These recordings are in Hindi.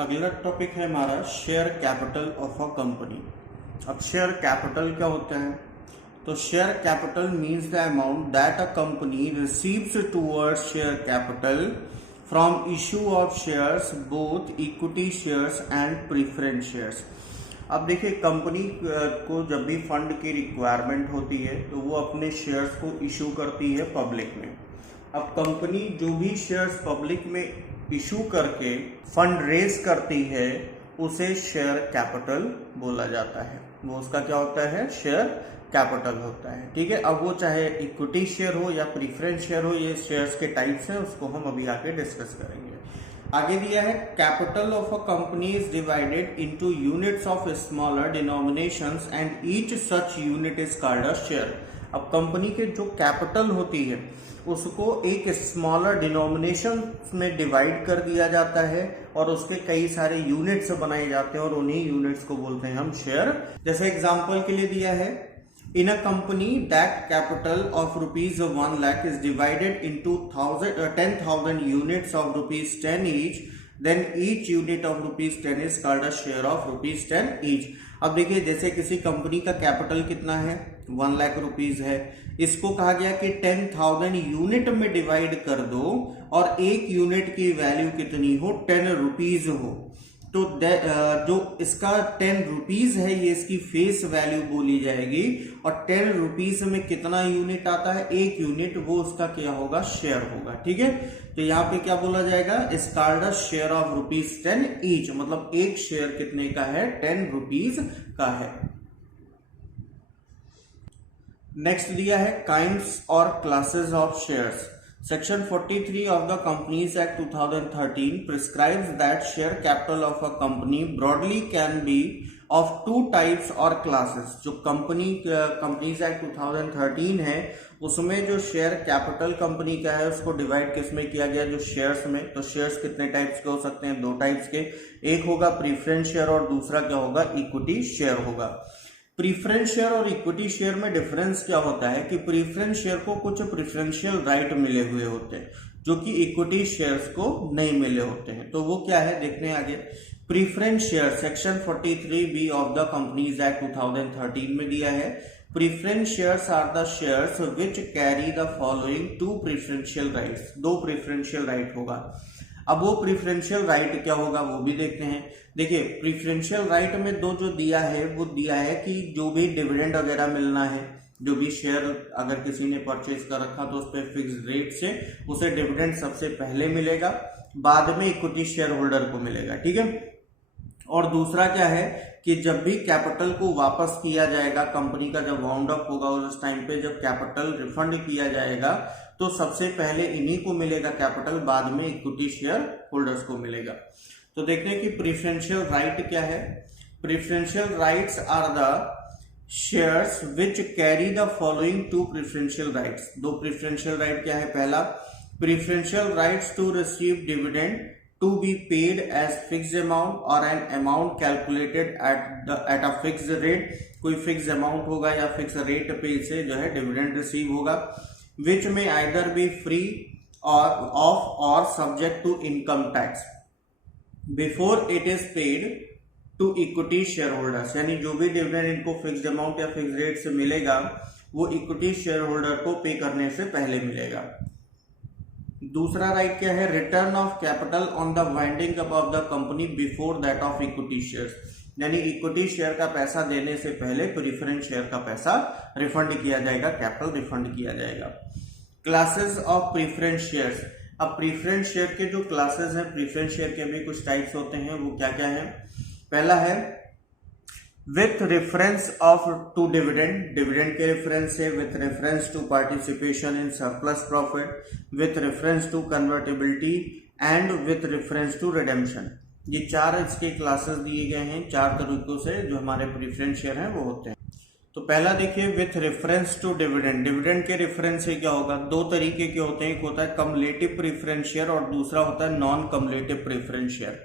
अगला टॉपिक है हमारा share capital of a company. अब शेयर कैपिटल क्या होता है? तो share capital means the amount that a company receives towards share capital from issue of shares, both equity shares and preference shares. अब देखिए, कंपनी को जब भी फंड की रिक्वायरमेंट होती है तो वो अपने शेयर्स को इशू करती है पब्लिक में। अब कंपनी जो भी शेयर्स पब्लिक में इशू करके फंड रेज करती है उसे शेयर कैपिटल बोला जाता है। वो उसका क्या होता है? शेयर कैपिटल होता है। ठीक है, अब वो चाहे इक्विटी शेयर हो या प्रीफरेंस शेयर हो, ये शेयर्स के टाइप्स हैं, उसको हम अभी आगे डिस्कस करेंगे। आगे दिया है capital of a company is divided into units of smaller denominations and each such unit is called a share. अब कंपनी के जो कैपिटल होती है उसको एक स्मॉलर डिनोमिनेशन में डिवाइड कर दिया जाता है और उसके कई सारे यूनिट्स बनाए जाते हैं और उन्हीं यूनिट्स को बोलते हैं हम शेयर। जैसे एग्जांपल के लिए दिया है, in a company that capital of rupees 1 lakh is divided into 10,000 units of rupees 10 each, then each unit of rupees 10 is called a share of rupees 10 each. अब देखिए, जैसे किसी कंपनी का कैपिटल कितना है? 1 लाख रुपीज है। इसको कहा गया कि 10,000 यूनिट में डिवाइड कर दो और एक यूनिट की वैल्यू कितनी हो? 10 रुपीज हो। तो जो इसका 10 रुपीज है ये इसकी फेस वैल्यू बोली जाएगी और 10 रुपीज में कितना यूनिट आता है? एक यूनिट, वो उसका क्या होगा? शेयर होगा। ठीक है, तो यहाँ पे क्या बोला जाएगा? Is called a share of rupees 10 each, मतलब एक शेयर कितने का है? 10 रुपीज का है। नेक्स्ट दिया है काइंड्स और classes of shares. Section 43 of the Companies Act 2013 prescribes that share capital of a company broadly can be of two types or classes। जो कंपनीज एक्ट 2013 है उसमें जो शेयर कैपिटल कंपनी का है उसको डिवाइड किसमें किया गया? जो शेयर्स में। तो शेयर्स कितने टाइप्स के हो सकते हैं? 2 टाइप्स के, एक होगा प्रीफरेंस शेयर और दूसरा क्या होगा? इक्विटी शेयर होगा। प्रीफरेंस शेयर और इक्विटी शेयर में डिफरेंस क्या होता है कि प्रीफरेंस शेयर को कुछ प्रीफरेंशियल राइट मिले हुए होते हैं जो कि इक्विटी शेयर्स को नहीं मिले होते हैं। तो वो क्या है देखते हैं आगे। Preference share section 43B of the companies act 2013 में दिया है, preference shares are the shares which carry the following 2 preferential rights. 2 preferential right होगा। अब वो प्रीफरेंशियल राइट क्या होगा वो भी देखते हैं। देखिए, प्रीफरेंशियल राइट में दो जो दिया है वो दिया है कि जो भी डिविडेंड वगैरह मिलना है, जो भी शेयर अगर किसी ने परचेज कर रखा तो उस पर फिक्स रेट से उसे डिविडेंड सबसे पहले मिलेगा, बाद में इक्विटी शेयर होल्डर को मिलेगा। ठीक है, और दूसरा क्या है कि जब भी कैपिटल को वापस किया जाएगा, कंपनी का जब वाउंड अप होगा उस टाइम पे जब कैपिटल रिफंड किया जाएगा तो सबसे पहले इन्हीं को मिलेगा कैपिटल, बाद में इक्विटी शेयर होल्डर्स को मिलेगा। तो देखते हैं कि प्रीफरेंशियल राइट क्या है। Preferential rights are the shares which carry the following 2 preferential rights. 2 preferential right क्या है? पहला, preferential rights to receive dividend to be paid as fixed amount or an amount calculated at a fixed rate। कोई फिक्स अमाउंट होगा या फिक्स रेट पे से जो है डिविडेंड रिसीव होगा। which may either be free or off or subject to income tax before it is paid to equity shareholders। यानी जो भी डिविडेंड इनको फिक्स अमाउंट या फिक्स रेट से मिलेगा वो इक्विटी शेयर होल्डर को पे करने से पहले मिलेगा। दूसरा राइट क्या है? Return of capital on the winding up of the company before that of equity shares. यानी इक्विटी शेयर का पैसा देने से पहले प्रीफरेंस शेयर का पैसा रिफंड किया जाएगा, कैपिटल रिफंड किया जाएगा। Classes of preference shares. अब प्रीफरेंस शेयर के जो क्लासेस हैं, प्रीफरेंस शेयर के भी कुछ टाइप्स होते हैं, वो क्या क्या है? पहला है with reference of to dividend. Dividend के रेफरेंस से, with reference to participation in surplus profit, with reference to convertibility and with reference to redemption. ये 4 इसके क्लासेस दिए गए हैं। 4 तरीकों से जो हमारे प्रीफरेंस शेयर हैं वो होते हैं। तो पहला देखिए, with reference to dividend. Dividend के रेफरेंस से क्या होगा? 2 तरीके के होते हैं, एक होता है कम्युलेटिव प्रीफरेंस शेयर और दूसरा होता है नॉन कम्युलेटिव प्रीफरेंस शेयर।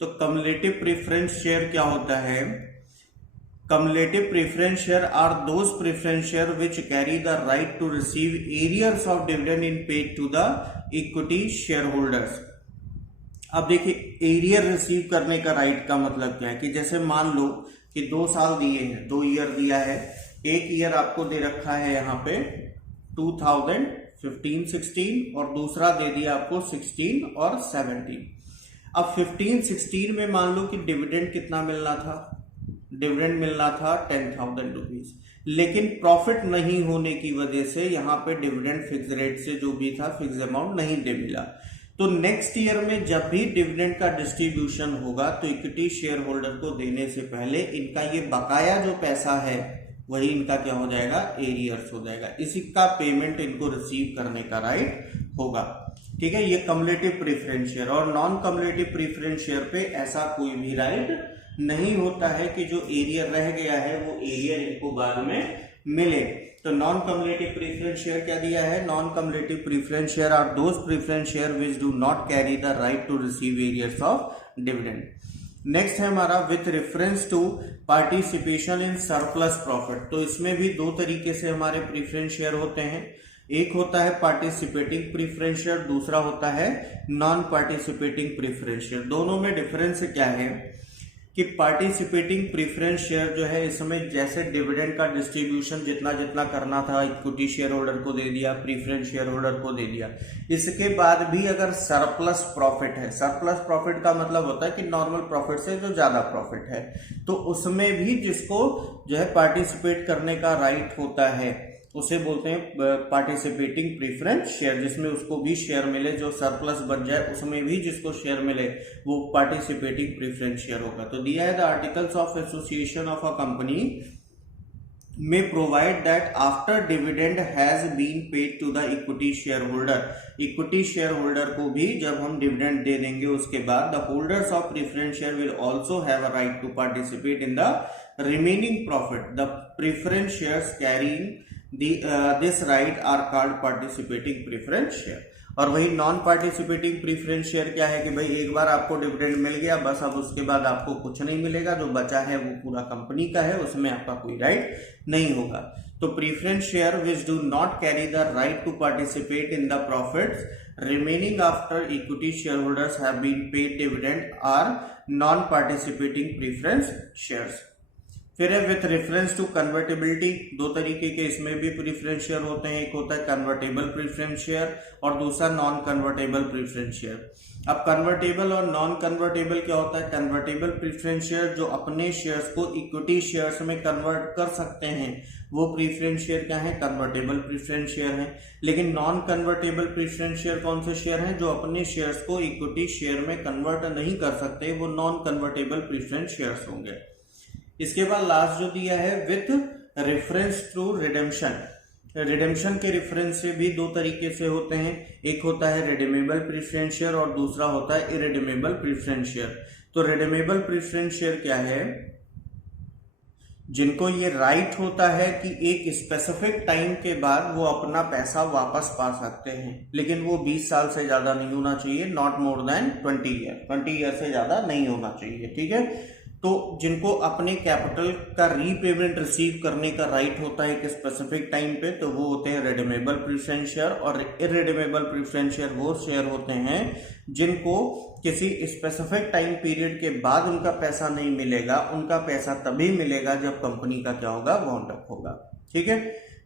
तो कम्युलेटिव प्रीफरेंस शेयर क्या होता है? Cumulative preference share are those preference share which carry the right to receive arrears of dividend in paid to the equity shareholders। अब देखिए एरियर रिसीव करने का राइट का मतलब क्या है कि जैसे मान लो कि 2 साल दिए हैं, 2 ईयर दिया है, एक ईयर आपको दे रखा है यहाँ पे 2015-16 और दूसरा दे दिया आपको 16 और 17। अब 15-16 में मान लो कि डिविडेंड कितना मिलना था, डिविडेंड मिलना था 10,000 रुपीज, लेकिन प्रॉफिट नहीं होने की वजह से यहाँ पे डिविडेंड फिक्स रेट से जो भी था फिक्स अमाउंट नहीं दे मिला। तो नेक्स्ट ईयर में जब भी डिविडेंड का डिस्ट्रीब्यूशन होगा तो इक्विटी शेयर होल्डर को देने से पहले इनका ये बकाया जो पैसा है वही इनका क्या हो जाएगा, एरियर्स हो जाएगा, इसी का पेमेंट इनको रिसीव करने का राइट होगा। ठीक है, ये कम्युलेटिव प्रेफरेंस शेयर। और नॉन कम्युलेटिव प्रेफरेंस शेयर पे ऐसा कोई भी राइट नहीं होता है कि जो एरियर रह गया है वो एरियर इनको बाद में मिले। तो नॉन कम्युलेटिव प्रेफरेंस शेयर क्या दिया है, non cumulative preference share are those preference share which do not carry the right to receive arrears of dividend. Next है हमारा with reference to participation in surplus profit. तो इसमें भी 2 तरीके से हमारे प्रेफरेंस शेयर होते हैं, एक होता है पार्टिसिपेटिंग प्रेफरेंस शेयर, दूसरा होता है नॉन पार्टिसिपेटिंग प्रेफरेंस शेयर। दोनों में डिफरेंस क्या है कि पार्टिसिपेटिंग प्रेफरेंस शेयर जो है इसमें जैसे डिविडेंड का डिस्ट्रीब्यूशन जितना जितना करना था इक्विटी शेयर होल्डर को दे दिया, प्रेफरेंस शेयर होल्डर को दे दिया, इसके बाद भी अगर सरप्लस प्रॉफिट है, सरप्लस प्रॉफिट का मतलब होता है कि नॉर्मल प्रॉफिट से जो ज्यादा प्रॉफिट है, तो उसमें भी जिसको जो है पार्टिसिपेट करने का राइट होता है उसे बोलते हैं पार्टिसिपेटिंग प्रेफरेंस शेयर, जिसमें उसको भी शेयर मिले, जो सरप्लस बच जाए उसमें भी जिसको शेयर मिले वो पार्टिसिपेटिंग प्रेफरेंस शेयर होगा। तो दिया है the articles of association of a company may provide that after dividend has been paid to the equity shareholder, equity share holder को भी जब हम डिविडेंड दे देंगे उसके बाद the holders of preference share will also have a right to participate in the remaining profit. The preference shares carrying this right are called participating preference share. और वही नॉन पार्टिसिपेटिंग प्रेफरेंस शेयर क्या है कि भाई एक बार आपको डिविडेंड मिल गया बस, अब उसके बाद आपको कुछ नहीं मिलेगा, जो बचा है वो पूरा कंपनी का है, उसमें आपका कोई राइट नहीं होगा। तो preference share which do not carry the right to participate in the profits remaining after equity share holders have been paid dividend are non participating preference shares. फिर है विथ रेफरेंस टू कन्वर्टेबिलिटी, 2 तरीके के इसमें भी प्रेफरेंस शेयर होते हैं, एक होता है कन्वर्टेबल प्रेफरेंस शेयर और दूसरा नॉन कन्वर्टेबल प्रेफरेंस शेयर। अब कन्वर्टेबल और नॉन कन्वर्टेबल क्या होता है, कन्वर्टेबल प्रेफरेंस शेयर जो अपने शेयर्स को इक्विटी शेयर्स में कन्वर्ट कर सकते हैं वो प्रेफरेंस शेयर क्या है, कन्वर्टेबल प्रेफरेंस शेयर है। लेकिन नॉन कन्वर्टेबल प्रेफरेंस शेयर कौन से शेयर हैं, जो अपने शेयर्स को इक्विटी शेयर में कन्वर्ट नहीं कर सकते, वो नॉन कन्वर्टेबल प्रेफरेंस शेयर्स होंगे। इसके बाद लास्ट जो दिया है with reference to redemption, redemption के रेफरेंस से भी 2 तरीके से होते हैं, एक होता है रिडीमेबल प्रेफरेंस शेयर और दूसरा होता है इरिडीमेबल प्रेफरेंस शेयर। तो रिडीमेबल प्रेफरेंस शेयर क्या है, जिनको ये राइट होता है कि एक स्पेसिफिक टाइम के बाद वो अपना पैसा वापस पा सकते हैं, लेकिन वो 20 साल से ज्यादा नहीं होना चाहिए, नॉट मोर देन 20 ईयर से ज्यादा नहीं होना चाहिए। ठीक है, तो जिनको अपने कैपिटल का रीपेमेंट रिसीव करने का राइट होता है एक स्पेसिफिक टाइम पे, तो वो होते हैं रिडीमेबल प्रेफरेंस शेयर। और इरिडीमेबल प्रेफरेंस शेयर वो शेयर होते हैं जिनको किसी स्पेसिफिक टाइम पीरियड के बाद उनका पैसा नहीं मिलेगा, उनका पैसा तभी मिलेगा जब कंपनी का क्या होगा, वाउंड अप होगा। ठीक है,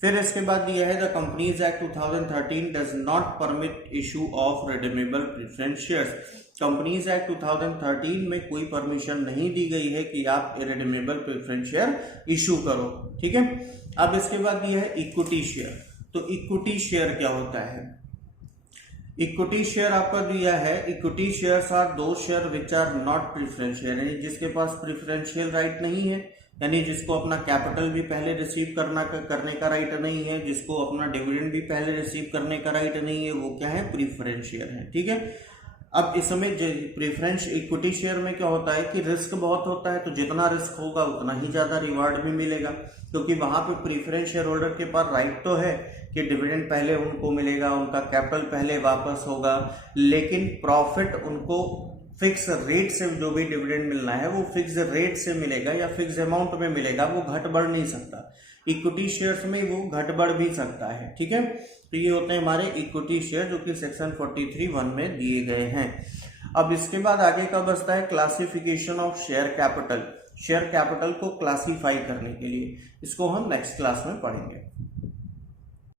फिर इसके बाद दिया है the companies act 2013 does not permit issue of redeemable preference shares. Companies act 2013 में कोई परमिशन नहीं दी गई है कि आप इरिडीमेबल प्रेफरेंस शेयर इशू करो। ठीक है, अब इसके बाद दिया है इक्विटी शेयर। तो इक्विटी शेयर क्या होता है, इक्विटी शेयर आपका दिया है, equity shares are those share which are not preference share, यानी जिसके पास प्रेफरेंशियल राइट नहीं है, यानी जिसको अपना कैपिटल भी पहले रिसीव करने का राइट नहीं है, जिसको अपना डिविडेंड भी पहले रिसीव करने का राइट नहीं है, वो क्या है, प्रेफरेंस शेयर है। ठीक है, अब इसमें प्रेफरेंस इक्विटी शेयर में क्या होता है कि रिस्क बहुत होता है, तो जितना रिस्क होगा उतना ही ज्यादा रिवार्ड भी मिलेगा, क्योंकि वहां पे प्रेफरेंस शेयर होल्डर के पास राइट तो है कि डिविडेंड पहले उनको मिलेगा, उनका कैपिटल पहले वापस होगा, लेकिन प्रॉफिट उनको फिक्स रेट से जो भी डिविडेंड मिलना है वो फिक्स रेट से मिलेगा या फिक्स अमाउंट में मिलेगा, वो घट बढ़ नहीं सकता। इक्विटी शेयर्स में वो घट बढ़ भी सकता है। ठीक है, तो ये होते हैं हमारे इक्विटी शेयर जो कि सेक्शन 43(1) में दिए गए हैं। अब इसके बाद आगे का बचता है classification of share capital. Share capital को क्लासीफाई करने के लिए इसको हम नेक्स्ट क्लास में पढ़ेंगे।